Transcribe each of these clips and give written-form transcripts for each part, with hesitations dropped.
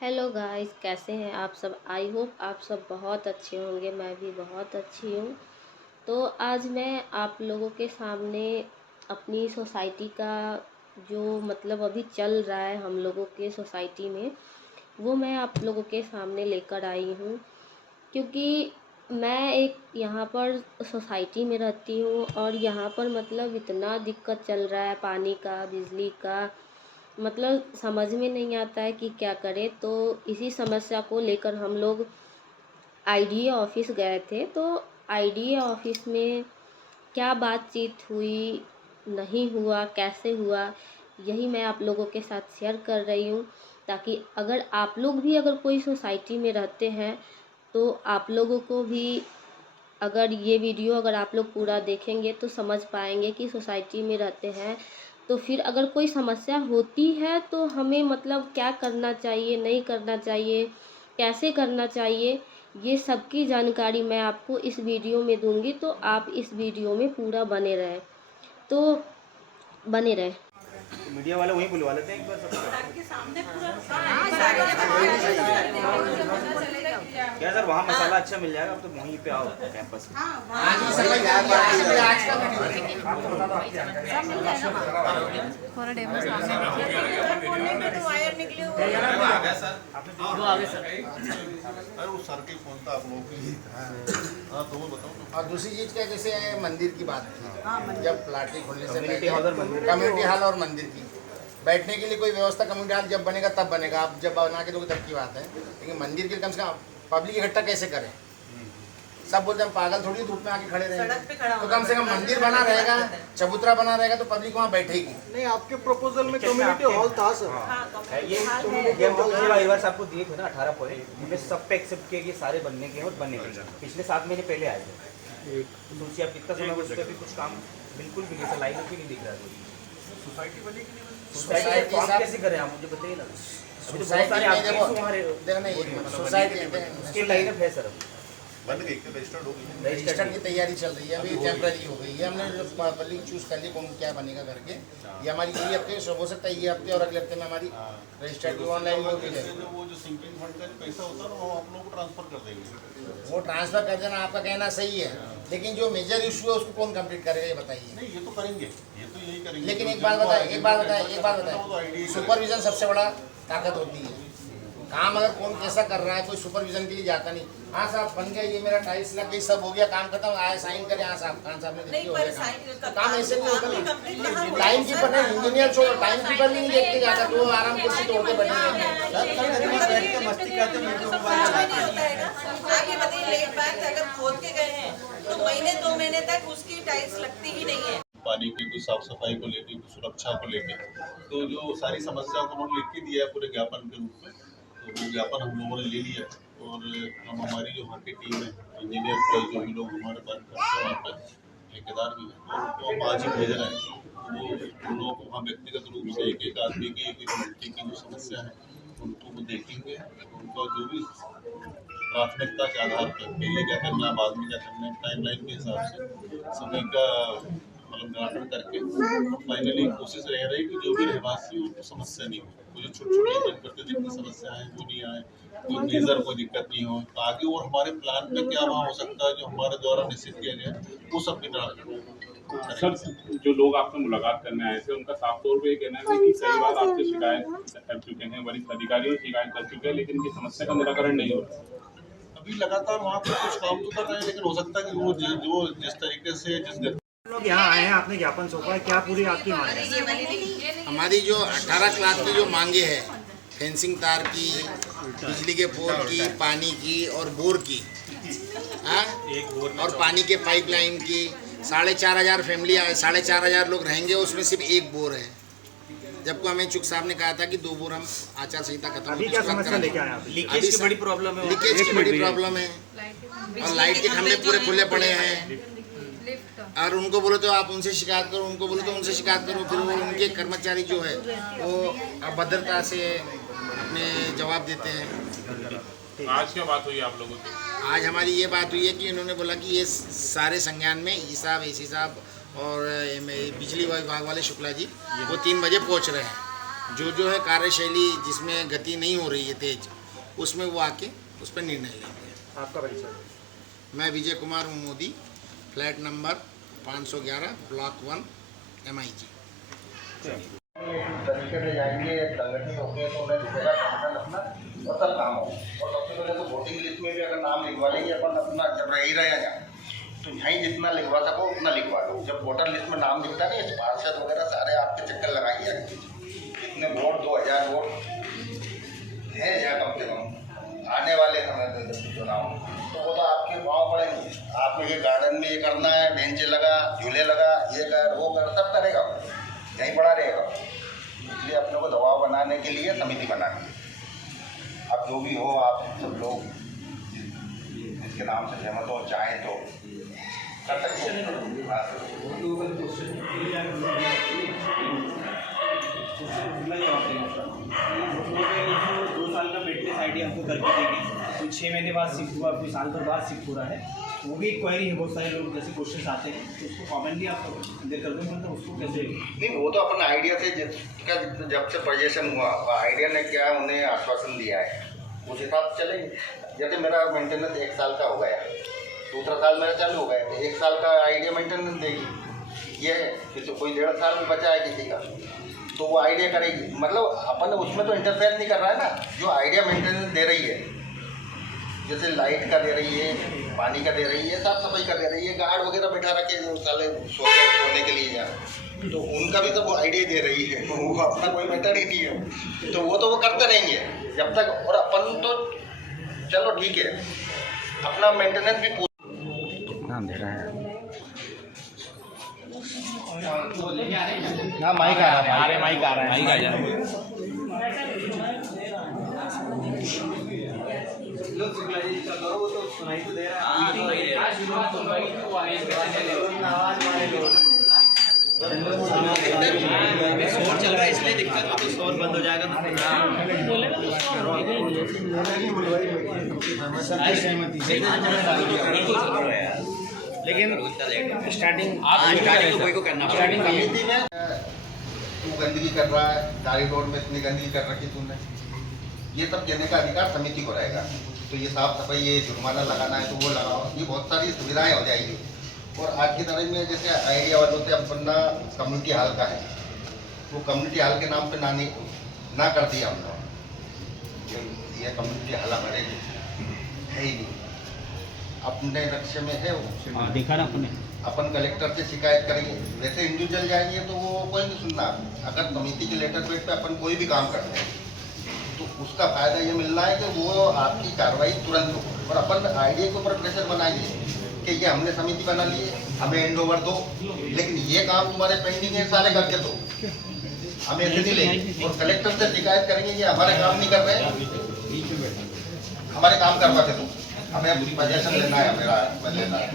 Hello guys, कैसे हैं आप सब। आई होप आप सब बहुत अच्छे होंगे। मैं भी बहुत अच्छी हूँ। तो आज मैं आप लोगों के सामने अपनी सोसाइटी का जो मतलब अभी चल रहा है हम लोगों के सोसाइटी में, वो मैं आप लोगों के सामने लेकर आई हूँ। क्योंकि मैं एक यहाँ पर सोसाइटी में रहती हूँ और यहाँ पर मतलब इतना दिक्कत चल रहा है, पानी का, बिजली का, मतलब समझ में नहीं आता है कि क्या करें। तो इसी समस्या को लेकर हम लोग आईडीए ऑफिस गए थे। तो आईडीए ऑफिस में क्या बातचीत हुई, नहीं हुआ, कैसे हुआ, यही मैं आप लोगों के साथ शेयर कर रही हूँ। ताकि अगर आप लोग भी अगर कोई सोसाइटी में रहते हैं तो आप लोगों को भी, अगर ये वीडियो अगर आप लोग पूरा देखेंगे तो समझ पाएंगे कि सोसाइटी में रहते हैं तो फिर अगर कोई समस्या होती है तो हमें मतलब क्या करना चाहिए, नहीं करना चाहिए, कैसे करना चाहिए, ये सब की जानकारी मैं आपको इस वीडियो में दूंगी। तो आप इस वीडियो में पूरा बने रहें। तो बने रहें। मीडिया वाले वहीं बुलवा लेते हैं एक बार सबको। सामने पूरा क्या सर वहाँ मसाला अच्छा मिल जाएगा, अब तो वहीं पे आओ कैंपस में। थोड़ा डेमो सामने तो वायर निकले हुए अरे वो सर्किल फोन था आप लोगों की। हाँ तो वो बताओ। और दूसरी चीज़ क्या, जैसे मंदिर की बात थी, जब प्लाटिंग खोलने से कम्युनिटी पहले हॉल और मंदिर, कम्युनिटी हॉल और मंदिर की बैठने के लिए कोई व्यवस्था, कम्युनिटी हॉल जब बनेगा तब बनेगा, आप जब बना के दोगे तब की बात है। लेकिन मंदिर के लिए कम से कम पब्लिक इकट्ठा कैसे करें। सब बोलते हैं पागल थोड़ी धूप में आके खड़े रहेंगे, तो कम से कम मंदिर बना रहेगा, चबूतरा बना रहेगा तो पब्लिक वहाँ बैठेगी। नहीं, आपके प्रपोजल में कम्युनिटी हॉल था सर। ये हम तो पिछले बार आपको दिए थे ना 18 पॉइंट, उनमें सब पे एक्सेप्ट किए कि सारे बनने के हैं और बने हैं। पिछले 7 महीने पहले आए थे। सोचिए आप कितना समय उसका भी कुछ काम बिल्कुल भी नहीं, लाइन भी नहीं दिख रहा है। सोसाइटी बनी कि नहीं बनी? सोसाइटी काम कैसे करें आप मुझे बताइए ना। अभी तो बहुत सारे आपके सोसाइटी उसकी लाइन है सर, बन गई क्या? रजिस्टर्ड हो गई? रजिस्टर की तैयारी चल रही है, अभी टेम्पररी हो गई है। हमने पब्लिक चूज कर लिया कौन क्या बनेगा करके। ये हमारी यही हफ्ते हो सकता है, ये हफ्ते और अगले हफ्ते में हमारी रजिस्टर की ऑनलाइन हो गई है। वो जो सिंकिंग फंड का पैसा होता है ना, वो आप लोगों को ट्रांसफर कर देंगे। वो ट्रांसफर कर देना आपका कहना सही है, लेकिन जो मेजर इशू है उसको कौन कंप्लीट करेगा ये बताइए। नहीं ये तो करेंगे, ये तो यही करेंगे। लेकिन एक बात बताए, सुपरविजन सबसे बड़ा ताकत होती है। काम अगर कौन कैसा कर रहा है, कोई सुपरविजन के लिए जाता नहीं। हाँ साहब बन गया, ये मेरा टाइल्स लग गई, सब हो गया, काम खत्म, आए साइन करे। हाँ साहब, खान साहब ने देखिए हो गया काम ऐसे नहीं होता। टाइम कीपर नहीं, इंजीनियर छोड़ो, टाइम कीपर भी नहीं देखते जाता, तो आराम कुर्सी तोड़ के बैठे अगर खोद के गए हैं तो महीने 2 महीने तक उसकी टाइल्स लगती ही नहीं है। पानी की कोई साफ सफाई को लेकर, कोई सुरक्षा को लेकर, तो जो सारी समस्या को उन्होंने लिख के दिया है पूरे ज्ञापन के रूप में। तो वो ज्ञापन हम लोगों ने ले लिया और हम हमारी जो वहाँ की टीम है, इंजीनियर प्लस जो भी लोग हमारे पास करते हैं वहाँ पर, ठेकेदार भी हैं, तो उनको हम आज ही भेज रहे हैं। वो उन लोगों को वहाँ व्यक्तिगत रूप से एक एक आदमी की, एक कम्युनिटी की जो समस्या है उनको वो देखेंगे। उनका जो भी प्राथमिकता के आधार पर पहले क्या करना है, बाद में क्या करना है, टाइमलाइन के हिसाब से सभी का मतलब निराकरण करके फाइनली कोशिश रह रही कि जो भी रहवासी उनको समस्या नहीं हो, वो जो छोटी छोटी दिन प्रतिदिन की समस्या है वो नहीं आए, कोई मेजर कोई दिक्कत नहीं हो। तो आगे और हमारे प्लान में क्या वहाँ हो सकता है जो हमारे द्वारा निश्चित किया जाए, वो सब भी निराकरण। सर, जो लोग आपसे मुलाकात करने आए थे उनका साफ तौर पे कहना है कि कई बार आपसे शिकायत कर चुके हैं, वरिष्ठ अधिकारियों से शिकायत कर चुके हैं, लेकिन इनकी समस्या का निराकरण नहीं हो रहा। अभी लगातार वहाँ पर कुछ काम तो कर रहे हैं, लेकिन हो सकता है कि वो जो जिस तरीके से लोग यहाँ आए हैं, आपने ज्ञापन सौंपा है, क्या पूरी आपकी मांग है? हमारी जो 18 क्लास की जो मांगे है, फेंसिंग तार की, बिजली के पोल की, पानी की और बोर की, हाँ, और पानी के पाइपलाइन की। 4,500 फैमिली, 4,500 लोग रहेंगे, उसमें सिर्फ एक बोर है। जबकि हमें चुक साहब ने कहा था कि 2 बोर हम आचार संहिता खत्म अभी क्या समस्या लेके आए आप? लीकेज की बड़ी प्रॉब्लम है, लीकेज की बड़ी प्रॉब्लम है और लाइट के खंभे पूरे खुले पड़े हैं। और उनको बोलो तो आप उनसे शिकायत करो, उनको बोलो तो उनसे शिकायत करो, फिर वो उनके कर्मचारी जो है वो अभद्रता से अपने जवाब देते हैं। आज क्या बात हुई आप लोगों की? आज हमारी ये बात हुई है कि इन्होंने बोला कि ये सारे संज्ञान में ई साहब, एसी साहब और बिजली विभाग वाले शुक्ला जी वो 3 बजे पहुंच रहे हैं। जो है कार्यशैली जिसमें गति नहीं हो रही है तेज, उसमें वो आके उस पर निर्णय लेंगे। आपका परिचय? मैं Vijay Kumar Modi, flat number 511, block 1, MIG। तरीके से जाएंगे, संगठित होंगे तो उन्हें दिखेगा संगठन अपना और सब काम हो। और सबसे पहले तो वोटिंग लिस्ट में भी अगर नाम लिखवा लेंगे अपन अपना, जब रह ही रहे हैं तो यहीं जितना लिखवा सको उतना लिखवा लो। जब वोटर लिस्ट में नाम लिखता है ना, पार्षद वगैरह सारे आपके चक्कर लगाएंगे, कितने वोट, 2000 वोट है या कम से कम आने वाले समय में जब चुनाव, तो वो तो आपके पाँव पड़ेंगे। आपको ये गार्डन में ये करना है, बेंच लगा, झूले लगा, ये कर, वो कर, सब करेगा, यहीं पड़ा रहेगा। इसलिए अपने को दबाव बनाने के लिए समिति बनानी है। अब जो भी हो, आप सब लोग इसके नाम से सहमत हो, चाहें तो कर सकते हैं। 2 साल का फिटनेस आईडी हमको करके देगी, कोई 6 महीने बाद शिफ्ट हुआ, कोई साल भर बाद शिफ्ट हो रहा है, वो भी एक क्वेरी है। बहुत सारे लोग जैसे क्वेश्चन आते हैं तो उसको कॉमनली आप देख कर दो, मतलब उसको कैसे नहीं, वो तो अपना आइडिया से जिसका जब से प्रजेशन हुआ, आइडिया ने क्या उन्हें आश्वासन दिया है, उस हिसाब से चलेंगे। जैसे मेरा मेंटेनेंस 1 साल का हो गया, दूसरा साल मेरा चालू हो गया, तो 1 साल का आइडिया मेंटेनेंस देगी। ये है कि तो कोई 1.5 साल में बचा है किसी का, तो वो आइडिया करेगी। मतलब अपन उसमें तो इंटरफेयर नहीं कर रहा है ना, जो आइडिया मेंटेनेंस दे रही है, जैसे लाइट का दे रही है, पानी का दे रही है, साफ सफाई का दे रही है, गार्ड वगैरह बैठा रखे साले सोने के लिए जा, तो उनका भी तो वो आइडिया दे रही है, वो अपना कोई मैटर ही नहीं है। तो वो करते रहेंगे जब तक। और अपन तो चलो ठीक है, अपना मेंटेनेंस भी नाम दे रहा है ना, माइक आ रहा है, माइक आ रहा है, माइक आ जा रहा है। करो तो सुनाई तो दे रहा है। शोर चल रहा है इसलिए दिक्कत, तो शोर बंद हो जाएगा। लेकिन स्टार्टिंग तो कोई को करना, स्टार्टिंग समिति में तू गंदगी कर रहा है, दारी रोड में इतनी गंदगी कर रखी तूने, ये सब कहने का अधिकार समिति को रहेगा। तो ये साफ सफाई, ये जुर्माना लगाना है तो वो लगाओ, ये बहुत सारी सुविधाएं हो जाएगी। और आज की तारीख में जैसे आइडिया वालों से अपना कम्युनिटी हॉल का है, वो कम्युनिटी हॉल के नाम पे ना कर दिया हम लोग, ये कम्युनिटी हॉल हमारे है ही नहीं, अपने नक्शे में है वो, देखा ना अपने। अपन कलेक्टर से शिकायत करेंगे, वैसे इंडिविजुअल जाएंगे तो वो कोई नहीं सुनना। अगर समिति के लेटर पेड पे अपन कोई भी काम करते हैं तो उसका फायदा ये मिलना है कि वो आपकी कार्रवाई तुरंत हो। और अपन आइडिया के ऊपर प्रेशर बनाएंगे कि ये हमने समिति बना ली है, हमें हैंड ओवर दो, लेकिन ये काम तुम्हारे पेंडिंग है सारे करके दो, हमें ऐसे नहीं लेंगे। और कलेक्टर से शिकायत करेंगे कि हमारे काम नहीं कर रहे, हमारे काम करवाते दो, हमें पोजीशन लेना है, मेरा लेना है।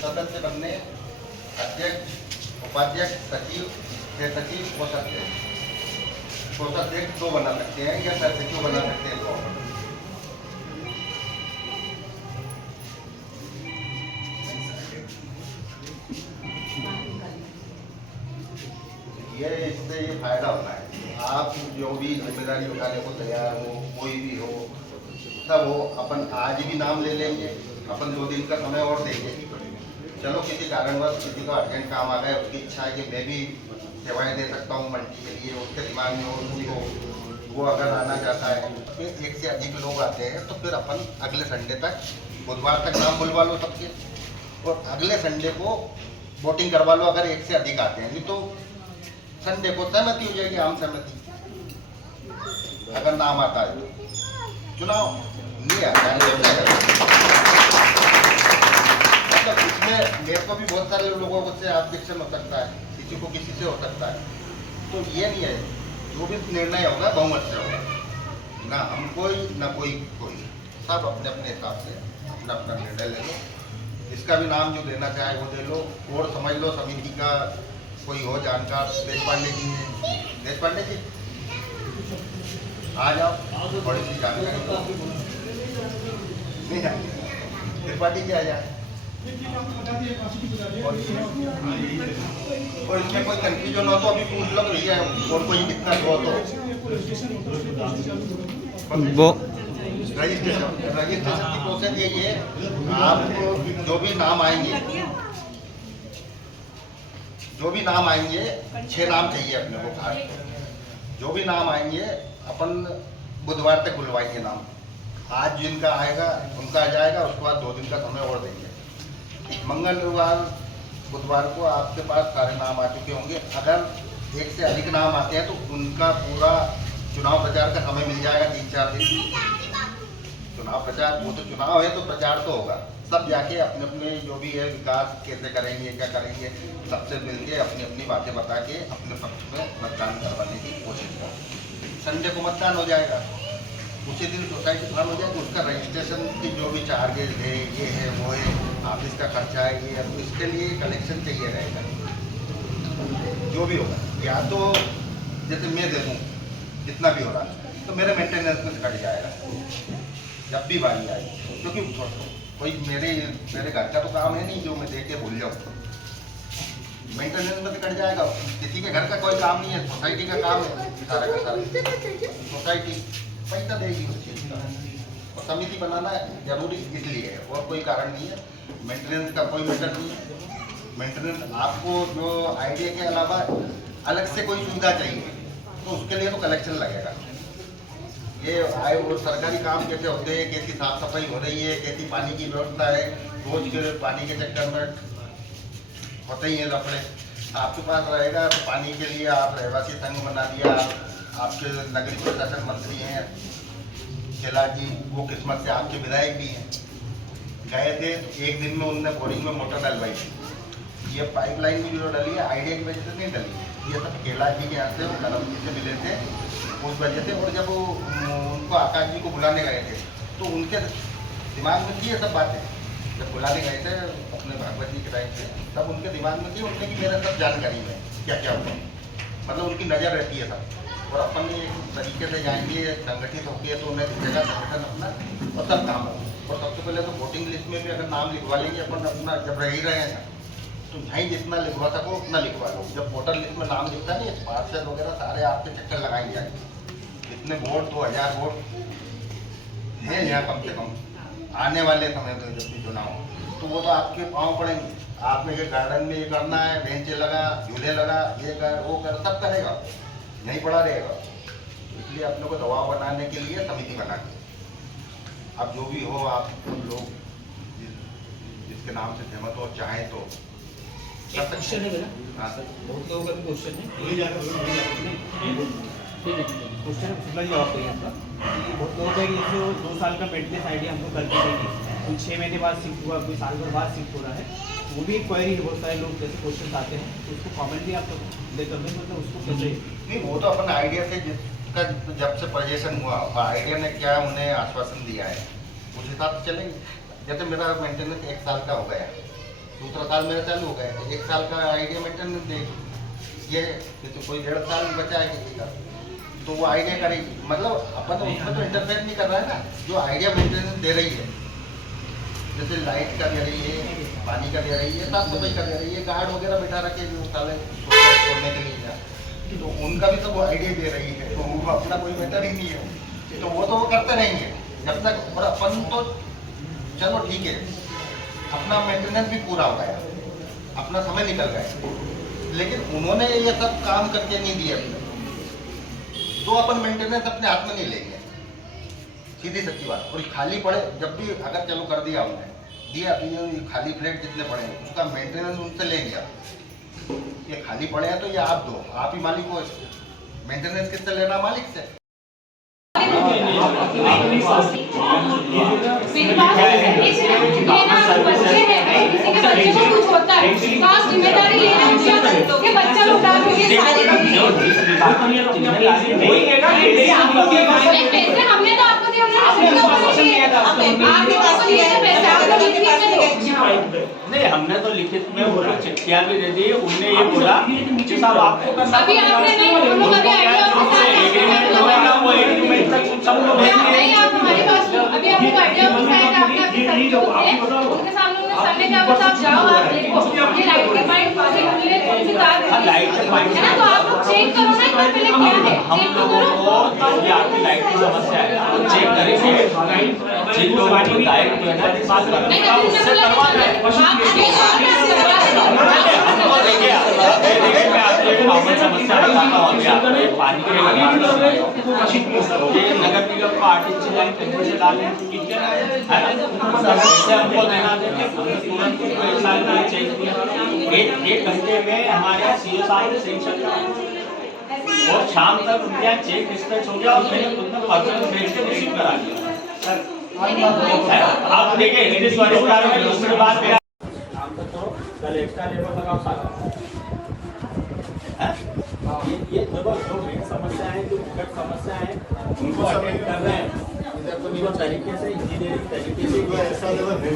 सदस्य बनने अध्यक्ष, उपाध्यक्ष, सचिव, सह सचिव हो सकते हैं, कोषाध्यक्ष 2 बना सकते हैं या सह सचिव बना सकते हैं। इससे ये फायदा होना है, आप जो भी जिम्मेदारी उठाने को तैयार हो, कोई भी हो, सब हो, अपन आज भी नाम ले लेंगे, अपन 2 दिन का समय और देंगे। चलो किसी कारणवश किसी का अर्जेंट काम आ गया, उसकी इच्छा है कि मैं भी सेवाएं दे सकता हूँ मंडी के लिए, उसके दिमाग में हो, उसको वो अगर आना चाहता है, फिर 1 से अधिक लोग आते हैं तो फिर अपन अगले संडे तक, बुधवार तक नाम बुलवा लो सबके, और अगले संडे को वोटिंग करवा लो अगर 1 से अधिक आते हैं। नहीं तो संडे को सहमति हो जाएगी, आम सहमति, अगर नाम आता है चुनाव नहीं आता है। मतलब इसमें मेरे को भी बहुत सारे लोगों से ऑब्जेक्शन हो सकता है, किसी को किसी से हो सकता है, तो ये नहीं है, जो भी निर्णय होगा बहुमत से होगा, ना हम कोई ना कोई, सब अपने अपने हिसाब से अपना अपना निर्णय ले लो। इसका भी नाम जो देना चाहे वो दे लो। और समझ लो समिति का कोई हो जानकार, देश पांडे जी हैं, देश पांडे जी आ जाओ, थोड़ी सी जानकारी त्रिपाठी जी आ जाए, और इसमें कोई कंफ्यूजन हो तो अभी पूछ लो भैया, और कोई दिक्कत हो तो वो रजिस्ट्रेशन की प्रोसेस यही है। आप जो भी नाम आएंगे 6 नाम चाहिए अपने को कार्ड। जो भी नाम आएंगे अपन बुधवार तक बुलवाएंगे नाम। आज जिनका आएगा उनका आ जाएगा, उसके बाद 2 दिन का समय और देंगे। मंगलवार बुधवार को आपके पास सारे नाम आ चुके होंगे। अगर 1 से अधिक नाम आते हैं तो उनका पूरा चुनाव प्रचार का समय मिल जाएगा 3-4 दिन। चुनाव प्रचार, वो तो चुनाव है तो प्रचार तो होगा। सब जाके अपने अपने जो भी है विकास कैसे करेंगे, क्या करेंगे, सबसे मिलके अपनी अपनी बातें बता के अपने पक्ष में मतदान करवाने की कोशिश करें। संडे को मतदान हो जाएगा, उसी दिन सोसाइटी प्लान हो जाएगा। उसका रजिस्ट्रेशन की जो भी चार्जेज है, ये है वो है, ऑफिस का खर्चा है, ये है, तो इसके लिए कलेक्शन चाहिए रहेगा। जो भी होगा, या तो जैसे मैं दे दूँ जितना भी हो रहा है तो मेरे मेंटेनेंस में से कट जाएगा जब भी बारी आएगी, क्योंकि कोई मेरे घर का तो काम है नहीं जो मैं दे के भूल जाऊँ। मेंटेनेंस में से कट जाएगा। किसी के घर का कोई काम नहीं है, सोसाइटी का काम है सारा का सारा। सोसाइटी पैसा देगी उस चीज़ का, और समिति बनाना जरूरी इसलिए है, और कोई कारण नहीं है। मेंटेनेंस का कोई मैटर नहीं है। मेंटेनेंस आपको जो आइडिया के अलावा अलग से कोई सुविधा चाहिए तो उसके लिए तो कलेक्शन लगेगा। ये आए वो सरकारी काम कैसे होते हैं, कैसी साफ सफाई हो रही है, कैसी पानी की व्यवस्था है, रोज के पानी के चक्कर में होते ही हैं लफड़े। आपके पास रहेगा तो पानी के लिए आप रहवासी संघ बना दिया। आपके नगरीय प्रशासन मंत्री हैं कैलाश जी, वो किस्मत से आपके विधायक भी हैं। गए थे 1 दिन में उनने बोरिंग में मोटर डलवाई थी। ये पाइपलाइन भी जो डली है आइडिया की वजह से नहीं डली, ये सब कैलाश जी के यहाँ से कलम जी से मिले थे उस वजह से। और जब वो उनको आकाश जी को बुलाने गए थे तो उनके दिमाग में थी ये सब बातें। जब बुलाने गए थे अपने भागवत जी के टाइम से, तब उनके दिमाग में थी उनके कि मेरा सब जानकारी में क्या क्या हुआ, मतलब उनकी नज़र रहती है सब। और अपन एक तरीके से जाएंगे संगठित होकर तो उन्हें जगह संगठन अपना और सब काम हो। और सबसे पहले तो वोटिंग लिस्ट में भी अगर नाम लिखवा लेंगे अपन अपना, जब रह ही रहे हैं तो भाई जितना लिखवा सको उतना लिखवा लो। जब वोटर लिस्ट में नाम लिखता नहीं, पार्षद वगैरह सारे आपके चक्कर लगाएंगे जाएंगे। इतने वोट 2000 वोट हैं यहाँ कम से कम आने वाले समय में जब भी चुनाव, तो वो तो आपके पाँव पड़ेंगे। आपने ये गार्डन में ये करना है, बेंचे लगा, झूले लगा, ये कर वो कर, सब करेगा, नहीं पड़ा रहेगा। इसलिए अपने को दबाव बनाने के लिए समिति बना के, अब जो भी हो आप लोग जिसके नाम से सहमत हो चाहें तो क्वेश्चन है मेरा। हाँ सर, बहुत लोगों का भी क्वेश्चन है। क्वेश्चन शुक्ला जी जवाब देंगे आपका। कि बहुत लोग हैं कि जैसे वो 2 साल का मेंटेनेंस आइडिया हमको करके देंगे, कोई 6 महीने बाद शिफ्ट हुआ, कोई साल भर बाद शिफ्ट हो रहा है, वो भी एक क्वेरी है। बहुत सारे लोग जैसे क्वेश्चन आते हैं तो उसको कमेंट भी आप देते हैं, मतलब उसको कैसे नहीं, वो तो अपन आइडिया से जिसका जब से प्रजेशन हुआ आइडिया ने क्या उन्हें आश्वासन दिया है उस हिसाब से चलेंगे। जैसे मेरा मेंटेनेंस 1 साल का हो गया, दूसरा साल मेरा चालू हो गया, 1 साल का आइडिया मेंटेनेंस देगी। ये तो कोई 1.5 साल बचा है किसी का, तो वो आइडिया करेगी। मतलब अपन उसमें तो इंटरफेयर नहीं कर रहा है ना, जो आइडिया मेंटेनेंस दे रही है, जैसे लाइट का दे रही है, पानी का दे रही है, साफ सफाई का दे रही है, गार्ड वगैरह बैठा रखे साले छोड़ने के लिए, तो उनका भी तो वो आइडिया दे रही है, तो वो अपना कोई मैटर ही नहीं है। तो वो तो वो करते रहेंगे जब तक। और अपन तो चलो ठीक है, अपना मेंटेनेंस भी पूरा हो गया, अपना समय निकल गया, लेकिन उन्होंने ये सब काम करके नहीं दिया अपने, तो अपन मेंटेनेंस अपने हाथ में नहीं लेंगे, सीधी सच्ची बात। और खाली पड़े जब भी अगर चलो कर दिया हमने दिया, तो ये खाली फ्लैट जितने पड़े हैं उसका मेंटेनेंस उनसे लेंगे। आप ये खाली पड़े हैं तो ये आप दो, आप ही मालिक हो, मेंटेनेंस किससे लेना, मालिक से। मेरी बात ये ना बच्चे हैं, किसी के बच्चे को कुछ होता है, खास जिम्मेदारी ये है कि बच्चा लोग डाल के सारे पैसे हमने तो आपको दिए, नहीं, हमने तो लिखित में वो चिट्ठियां भी दे दी, उनने ये बोला कि साहब आपको करना, अभी आपने नहीं, हम लोग अभी आइडिया वो एग्रीमेंट तक सब लोग नहीं, आप हमारी बात सुनो। अभी आपको आइडिया उनके सामने उन्होंने सबमिट क्या पता, आप जाओ, आप देखो ये लाइट के पाइप कौन से खुले, कौन सी तार है ना, तो आप लोग चेक करो ना एक बार पहले क्या है, चेक तो करो। ये आपकी लाइट की समस्या है, तो चेक करेंगे जिन लोगों को लाइट जो है ना नहीं उससे करवा दे, हमको देखिए मैं आपको एक कॉमन समस्या बताता हूँ अभी आपको ये पानी के ये नगर निगम को आर्टिफिशियल लाइन कहीं से डालने की है ना, इससे हमको देना देते तुरंत को एक साल में चेक किया, एक घंटे में हमारे यहाँ सीओ साहब ने सेंक्शन कराया और शाम तक उनके यहाँ चेक डिस्पैच हो गया और मैंने खुद में पर्सनल भेज के रिसीव करा दिया। आप देखिए इंग्लिश वाले उसके बाद कल एक्स्ट्रा लेबर लगाओ सारा ये जो मेन समस्या है, जो विकट समस्या है उनको अटेंड कर रहे हैं उनको तरीके से इंजीनियरिंग तरीके से एक्स्ट्रा लेबर मेरी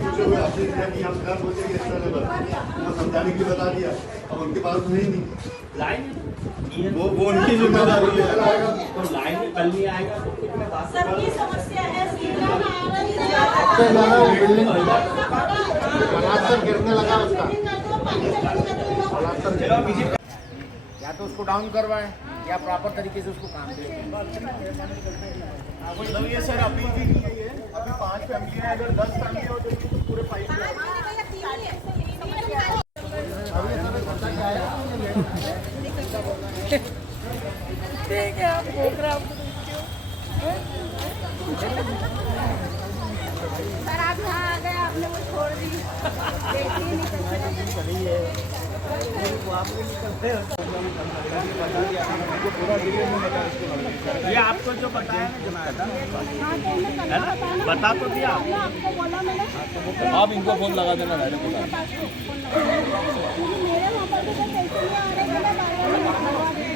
पूछे हुए आपसे कि हम घर बोलते हैं एक्स्ट्रा लेबर वो समझाने के लिए बता दिया, अब उनके पास तो है ही नहीं लाइन वो उनकी जिम्मेदारी है। तो लाइन में कल नहीं आएगा तो फिर मैं बात सबकी समस्या है, गिरने लगा उसका, या तो उसको डाउन करवाएं या प्रॉपर तरीके से उसको काम दें। मतलब ये सर अभी भी नहीं है, ये अभी 5 फैमिली है, अगर 10 फैमिली हो तो पूरे पाइप ठीक है, आप प्रोग्राम सर आप यहाँ आ गए, आपने वो छोड़ दी, ये आपको जो बताया ना जनाया है ना, बता तो दिया आपको बोला मैंने, आप इनको फोन लगा देना डायरेक्ट मेरे वहाँ पर भी कोई पैसे नहीं आ रहे, मैंने बार-बार